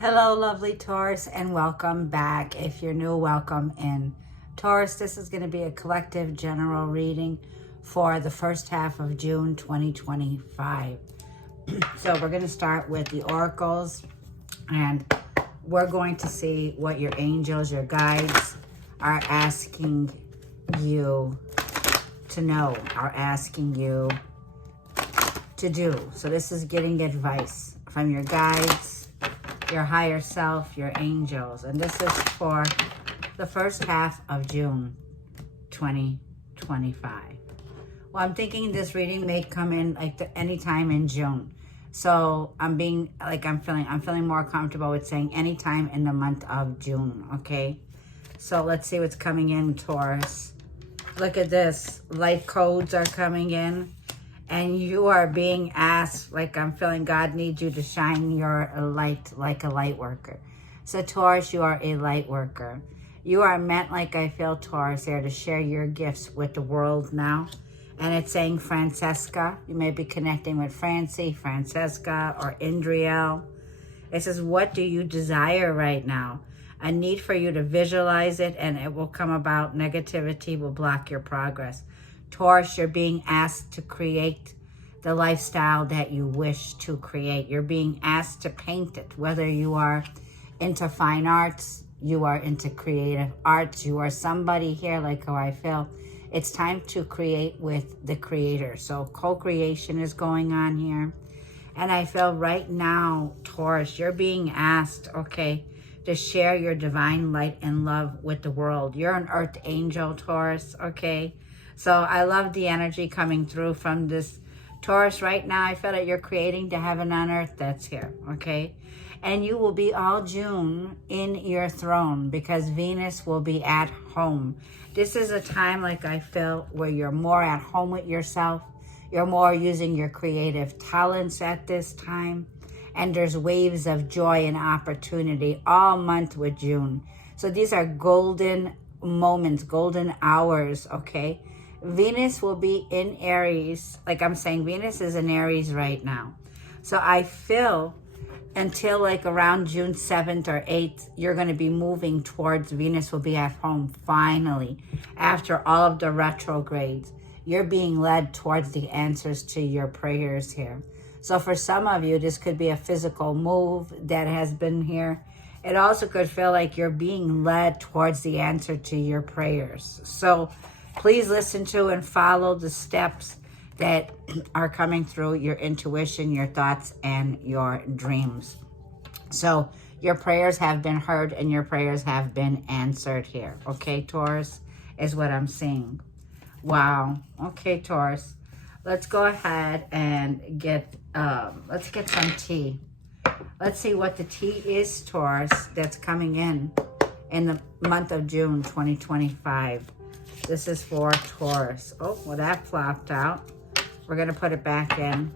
Hello, lovely Taurus, and welcome back. If you're new, welcome in. Taurus, this is going to be a collective general reading for the first half of June 2025. So we're going to start with the oracles, and we're going to see what your angels, your guides are asking you to know, are asking you to do. So this is getting advice from your guides, your higher self, your angels. And this is for the first half of June 2025. Well, I'm thinking this reading may come in like any time in June. So I'm feeling more comfortable with saying anytime in the month of June, okay? So let's see what's coming in, Taurus. Look at this. Light codes are coming in. And you are being asked, like I'm feeling God needs you to shine your light like a light worker. So Taurus, you are a light worker. You are meant, like I feel, Taurus, here to share your gifts with the world now. And it's saying Francesca. You may be connecting with Francie, Francesca, or Indriel. It says, what do you desire right now? A need for you to visualize it and it will come about. Negativity will block your progress. Taurus, you're being asked to create the lifestyle that you wish to create. You're being asked to paint it, whether you are into fine arts, you are into creative arts, you are somebody here like how I feel. It's time to create with the creator. So co-creation is going on here. And I feel right now, Taurus, you're being asked, okay, to share your divine light and love with the world. You're an earth angel, Taurus, okay? So I love the energy coming through from this Taurus right now. I feel that you're creating the heaven on earth that's here, okay? And you will be all June in your throne because Venus will be at home. This is a time, like I feel, where you're more at home with yourself. You're more using your creative talents at this time. And there's waves of joy and opportunity all month with June. So these are golden moments, golden hours, okay? Venus will be in Aries. Like I'm saying, Venus is in Aries right now. So I feel until like around June 7th or 8th, you're going to be moving towards Venus will be at home finally. After all of the retrogrades, you're being led towards the answers to your prayers here. So for some of you, this could be a physical move that has been here. It also could feel like you're being led towards the answer to your prayers. So please listen to and follow the steps that are coming through your intuition, your thoughts, and your dreams. So your prayers have been heard and your prayers have been answered here. Okay, Taurus, is what I'm seeing. Wow. Okay, Taurus. Let's go ahead and get let's get some tea. Let's see what the tea is, Taurus, that's coming in the month of June 2025. This is for Taurus. Oh, well, that flopped out. We're going to put it back in.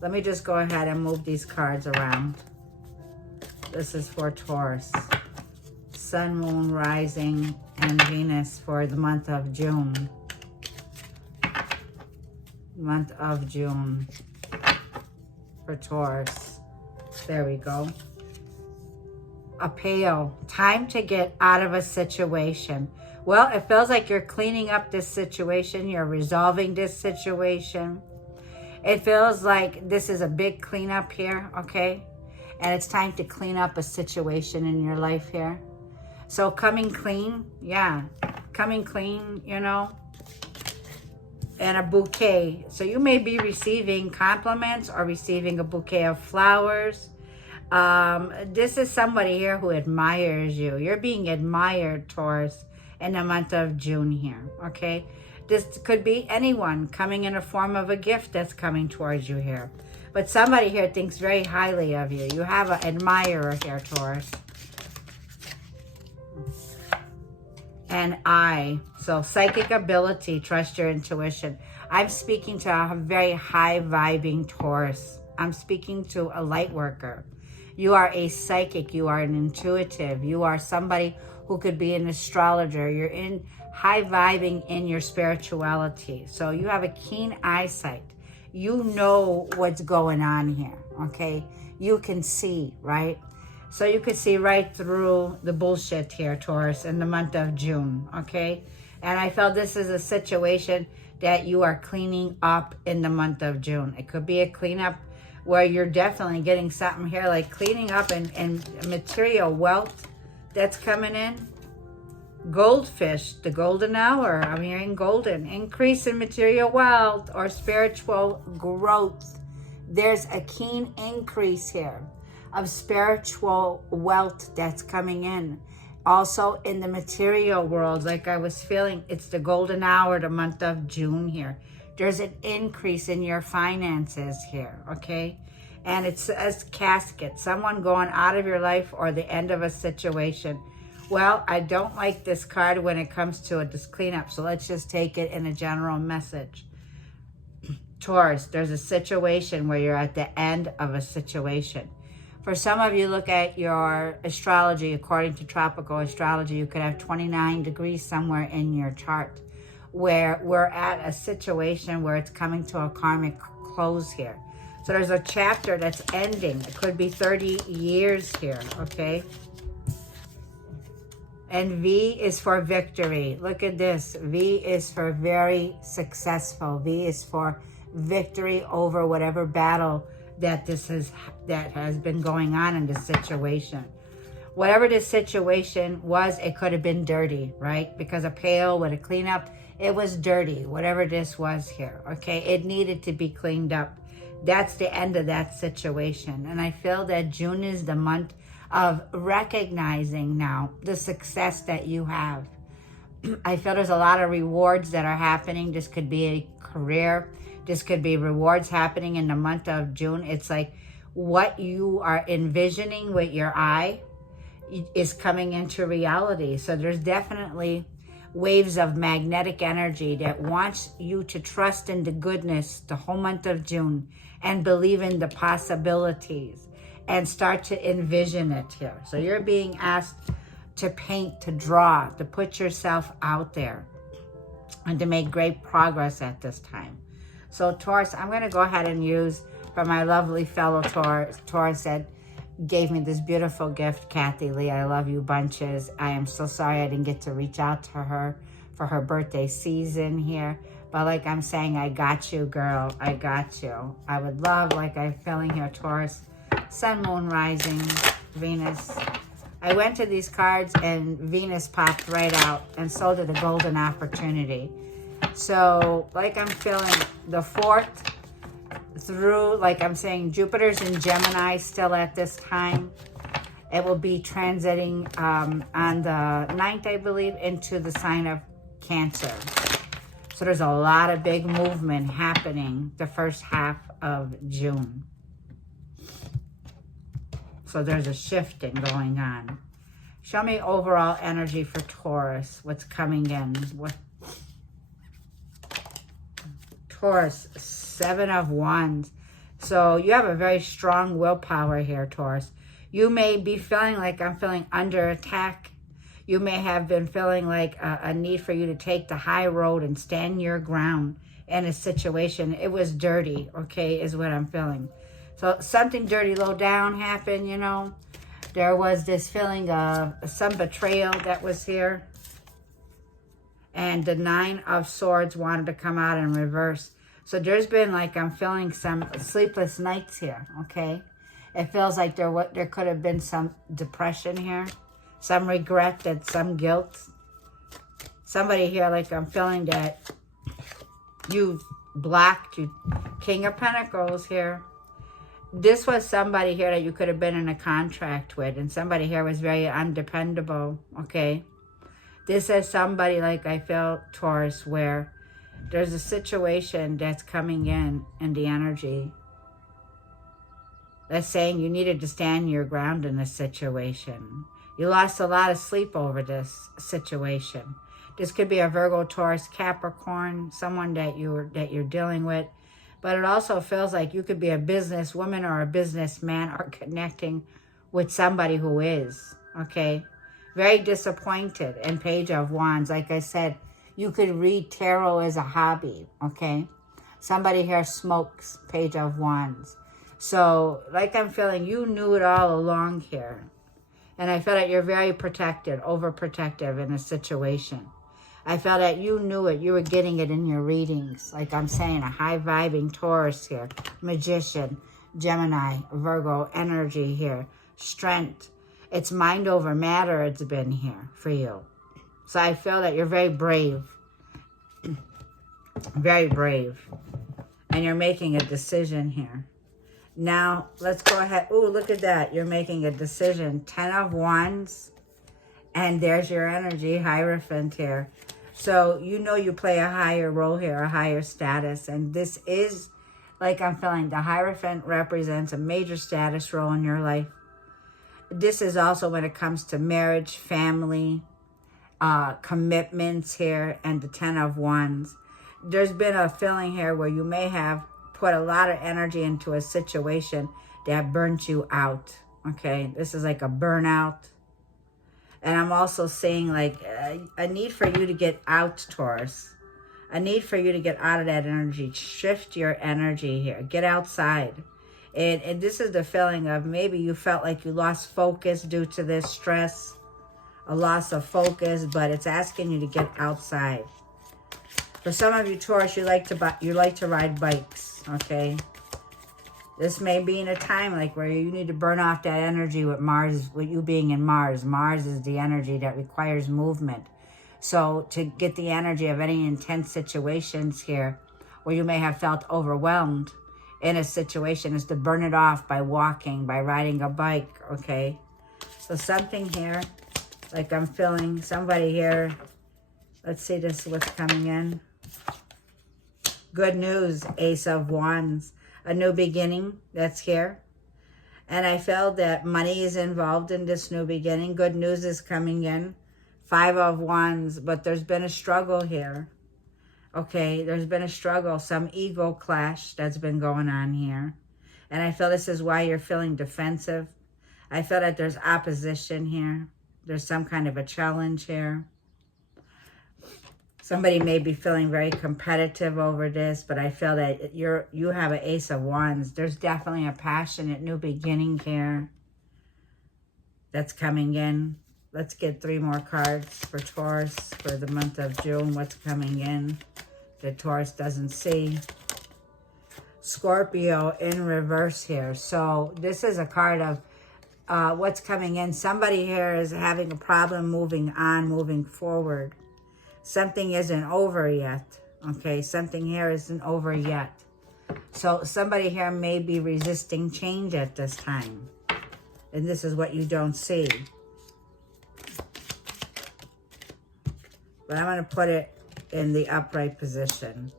Let me just go ahead and move these cards around. This is for Taurus. Sun, Moon, Rising, and Venus for the month of June. Month of June for Taurus. There we go. A pail. Time to get out of a situation. Well, it feels like you're cleaning up this situation. You're resolving this situation. It feels like this is a big cleanup here, okay? And it's time to clean up a situation in your life here. So coming clean, yeah. Coming clean, you know. And a bouquet. So you may be receiving compliments or receiving a bouquet of flowers. This is somebody here who admires you. You're being admired, Taurus, in the month of June here, okay? This could be anyone coming in a form of a gift that's coming towards you here. But somebody here thinks very highly of you. You have an admirer here, Taurus. And so psychic ability, trust your intuition. I'm speaking to a very high vibing Taurus. I'm speaking to a light worker. You are a psychic. You are an intuitive. You are somebody who could be an astrologer. You're in high vibing in your spirituality. So you have a keen eyesight. You know what's going on here, okay? You can see, right? So you could see right through the bullshit here, Taurus, in the month of June, okay? And I felt this is a situation that you are cleaning up in the month of June. It could be a cleanup where you're definitely getting something here, like cleaning up and material wealth that's coming in. Goldfish, the golden hour. I'm hearing golden. Increase in material wealth or spiritual growth. There's a keen increase here of spiritual wealth that's coming in. Also in the material world, like I was feeling, it's the golden hour, the month of June here. There's an increase in your finances here, okay? And it's a casket, someone going out of your life or the end of a situation. Well, I don't like this card when it comes to this cleanup, so let's just take it in a general message. Taurus, there's a situation where you're at the end of a situation. For some of you, look at your astrology. According to tropical astrology, you could have 29 degrees somewhere in your chart where we're at a situation where it's coming to a karmic close here. So there's a chapter that's ending. It could be 30 years here, okay? And V is for victory. Look at this. V is for very successful. V is for victory over whatever battle that has been going on in this situation. Whatever this situation was, it could have been dirty, right? Because a pail with a cleanup, it was dirty, whatever this was here, okay? It needed to be cleaned up. That's the end of that situation. And I feel that June is the month of recognizing now the success that you have. I feel there's a lot of rewards that are happening. This could be a career. This could be rewards happening in the month of June. It's like what you are envisioning with your eye is coming into reality. So there's definitely waves of magnetic energy that wants you to trust in the goodness the whole month of June and believe in the possibilities and start to envision it here. So you're being asked to paint, to draw, to put yourself out there and to make great progress at this time. So Taurus, I'm going to go ahead and use for my lovely fellow Taurus that gave me this beautiful gift, Kathy Lee. I love you bunches. I am so sorry I didn't get to reach out to her for her birthday season here. But like I'm saying, I got you, girl. I got you. I would love, like I'm feeling here, Taurus, Sun, Moon, Rising, Venus. I went to these cards and Venus popped right out, and so did the Golden Opportunity. So like I'm feeling the 4th through, like I'm saying, Jupiter's in Gemini still at this time. It will be transiting on the 9th, I believe, into the sign of Cancer. So there's a lot of big movement happening the first half of June. So there's a shifting going on. Show me overall energy for Taurus. What's coming in? Taurus, 7 of Wands. So you have a very strong willpower here, Taurus. You may be feeling like I'm feeling under attack. You may have been feeling like a need for you to take the high road and stand your ground in a situation. It was dirty, okay, is what I'm feeling. So something dirty low down happened, you know. There was this feeling of some betrayal that was here. And the 9 of Swords wanted to come out in reverse. So there's been, like, I'm feeling some sleepless nights here, okay? It feels like there could have been some depression here, some regret, some guilt. Somebody here, like, I'm feeling that you blocked, King of Pentacles here. This was somebody here that you could have been in a contract with, and somebody here was very undependable, okay? This is somebody, like I feel, Taurus, where there's a situation that's coming in the energy that's saying you needed to stand your ground in this situation. You lost a lot of sleep over this situation. This could be a Virgo, Taurus, Capricorn, someone that you're dealing with. But it also feels like you could be a businesswoman or a businessman or connecting with somebody who is, okay? Very disappointed. And Page of Wands, like I said, you could read tarot as a hobby, okay? Somebody here smokes, Page of Wands. So, like I'm feeling, you knew it all along here. And I feel that you're very protected, overprotective in a situation. I felt that you knew it. You were getting it in your readings. Like I'm saying, a high-vibing Taurus here. Magician, Gemini, Virgo energy here. Strength. It's mind over matter it's been here for you. So I feel that you're very brave. Very brave. And you're making a decision here. Now, let's go ahead. Ooh, look at that. You're making a decision. 10 of Wands. And there's your energy, Hierophant here. So, you know you play a higher role here, a higher status. And this is, like I'm feeling, the Hierophant represents a major status role in your life. This is also when it comes to marriage, family, commitments here, and the 10 of Wands. There's been a feeling here where you may have put a lot of energy into a situation that burnt you out. Okay, this is like a burnout. And I'm also seeing like a need for you to get out, Taurus. A need for you to get out of that energy. Shift your energy here. Get outside. And this is the feeling of maybe you felt like you lost focus due to this stress. A loss of focus, but it's asking you to get outside. For some of you, Taurus, you like to ride bikes, okay? This may be in a time like where you need to burn off that energy with Mars, with you being in Mars. Mars is the energy that requires movement. So to get the energy of any intense situations here where you may have felt overwhelmed in a situation is to burn it off by walking, by riding a bike, okay? So something here, like I'm feeling somebody here. Let's see this, what's coming in. Good news, Ace of Wands. A new beginning that's here. And I felt that money is involved in this new beginning. Good news is coming in. 5 of Wands, but there's been a struggle here. Okay, there's been a struggle, some ego clash that's been going on here. And I feel this is why you're feeling defensive. I feel that there's opposition here. There's some kind of a challenge here. Somebody may be feeling very competitive over this, but I feel that you have an Ace of Wands. There's definitely a passionate new beginning here that's coming in. Let's get 3 more cards for Taurus for the month of June. What's coming in that Taurus doesn't see? Scorpio in reverse here. So this is a card of what's coming in. Somebody here is having a problem moving on, moving forward. Something isn't over yet, okay? Something here isn't over yet. So somebody here may be resisting change at this time. And this is what you don't see. But I'm going to put it in the upright position.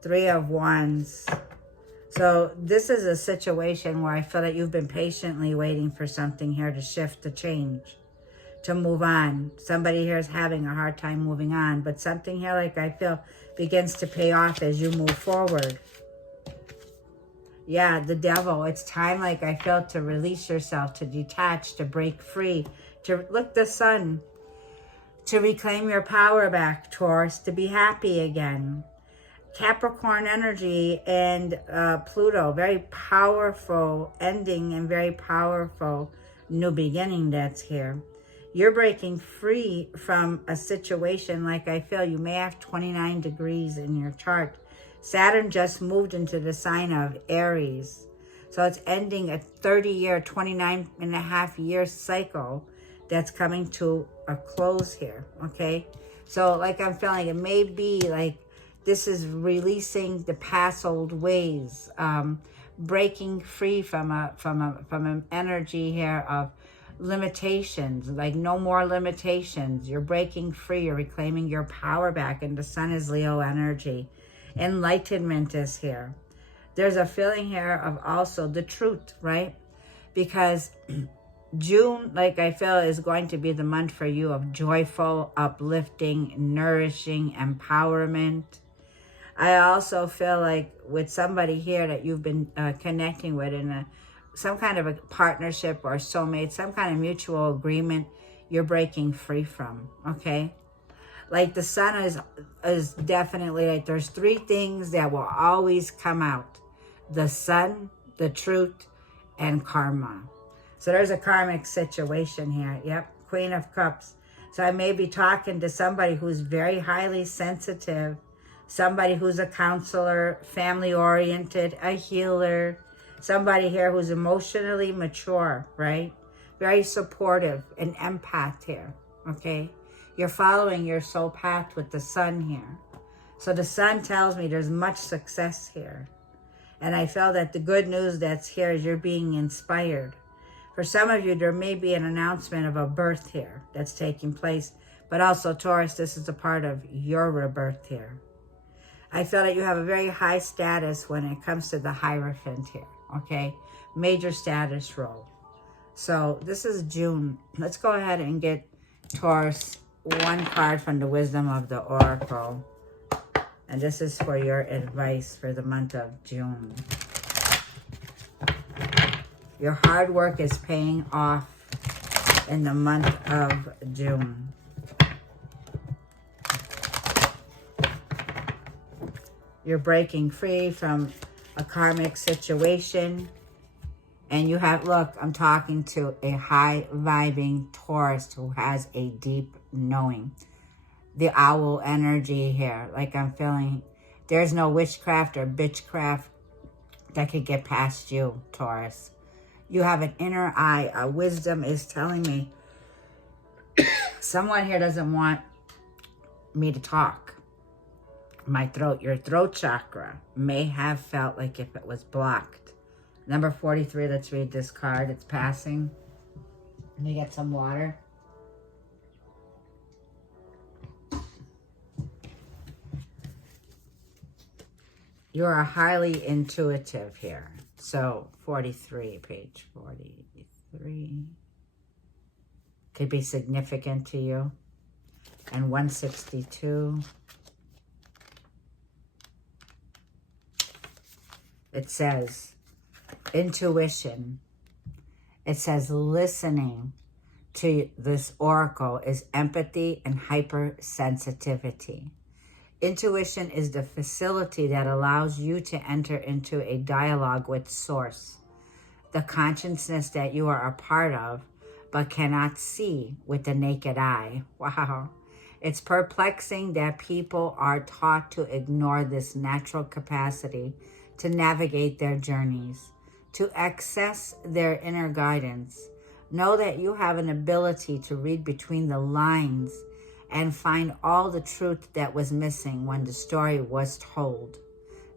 3 of Wands. So this is a situation where I feel that you've been patiently waiting for something here to shift, to change, to move on. Somebody here is having a hard time moving on, but something here, like I feel, begins to pay off as you move forward. Yeah, the Devil. It's time, like I feel, to release yourself, to detach, to break free, to look the Sun, to reclaim your power back, Taurus, to be happy again. Capricorn energy and Pluto, very powerful ending and very powerful new beginning that's here. You're breaking free from a situation like I feel. You may have 29 degrees in your chart. Saturn just moved into the sign of Aries. So it's ending a 30-year, 29.5-year cycle that's coming to a close here, okay? So like I'm feeling, it may be like this is releasing the past old ways, breaking free from an energy here of limitations, like no more limitations. You're breaking free. You're reclaiming your power back. And the Sun is Leo energy. Enlightenment is here. There's a feeling here of also the truth, right? Because June, like I feel, is going to be the month for you of joyful, uplifting, nourishing, empowerment. I also feel like with somebody here that you've been connecting with in some kind of a partnership or soulmate, some kind of mutual agreement, you're breaking free from, okay? Like the Sun is definitely like, there's 3 things that will always come out. The Sun, the truth, and karma. So there's a karmic situation here. Yep, Queen of Cups. So I may be talking to somebody who's very highly sensitive, somebody who's a counselor, family-oriented, a healer, somebody here who's emotionally mature, right? Very supportive, an empath here, okay? You're following your soul path with the sun here. So the sun tells me there's much success here. And I feel that the good news that's here is you're being inspired. For some of you, there may be an announcement of a birth here that's taking place. But also, Taurus, this is a part of your rebirth here. I feel that you have a very high status when it comes to the Hierophant here, okay? Major status role. So this is June. Let's go ahead and get Taurus one card from the Wisdom of the Oracle. And this is for your advice for the month of June. Your hard work is paying off in the month of June. You're breaking free from a karmic situation. And you have, look, I'm talking to a high vibing Taurus who has a deep knowing. The owl energy here, like I'm feeling, there's no witchcraft or bitchcraft that could get past you, Taurus. You have an inner eye. Wisdom is telling me someone here doesn't want me to talk. My throat, your throat chakra may have felt like if it was blocked. Number 43, let's read this card. It's passing. Let me get some water. You're a highly intuitive here. So 43, page 43. Could be significant to you. And 162. It says intuition. It says listening to this oracle is empathy and hypersensitivity. Intuition is the facility that allows you to enter into a dialogue with Source, the consciousness that you are a part of, but cannot see with the naked eye. Wow. It's perplexing that people are taught to ignore this natural capacity to navigate their journeys, to access their inner guidance. Know that you have an ability to read between the lines and find all the truth that was missing when the story was told.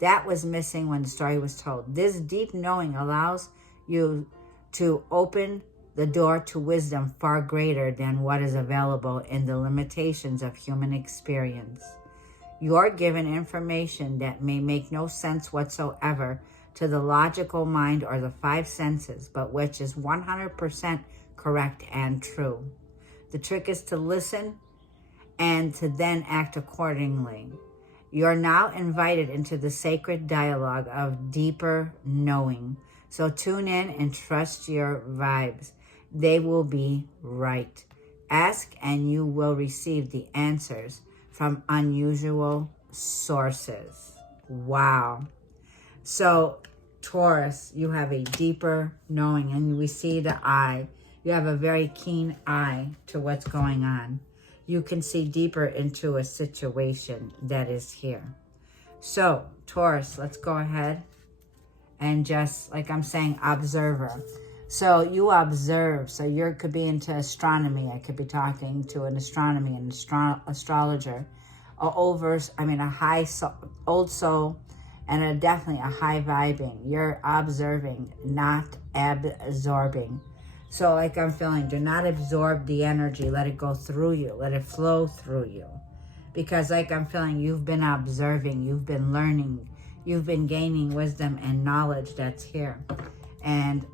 That was missing when the story was told. This deep knowing allows you to open the door to wisdom far greater than what is available in the limitations of human experience. You're given information that may make no sense whatsoever to the logical mind or the five senses, but which is 100% correct and true. The trick is to listen and to then act accordingly. You're now invited into the sacred dialogue of deeper knowing. So tune in and trust your vibes. They will be right. Ask and you will receive the answers from unusual sources. Wow. So Taurus, you have a deeper knowing, and we see the eye. You have a very keen eye to what's going on. You can see deeper into a situation that is here. So, Taurus, let's go ahead and just, like I'm saying, observer. So you observe. So you could be into astronomy. I could be talking to an astronomy, an astrologer, a high soul, old soul, and definitely a high vibing. You're observing, not absorbing. So like I'm feeling, do not absorb the energy. Let it go through you. Let it flow through you. Because like I'm feeling, you've been observing. You've been learning. You've been gaining wisdom and knowledge that's here. And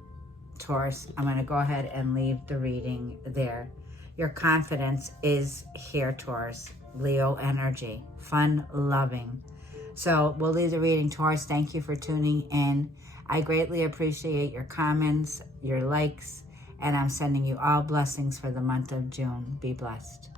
Taurus, I'm going to go ahead and leave the reading there. Your confidence is here, Taurus. Leo energy. Fun loving. So we'll leave the reading, Taurus. Thank you for tuning in. I greatly appreciate your comments, your likes, and I'm sending you all blessings for the month of June. Be blessed.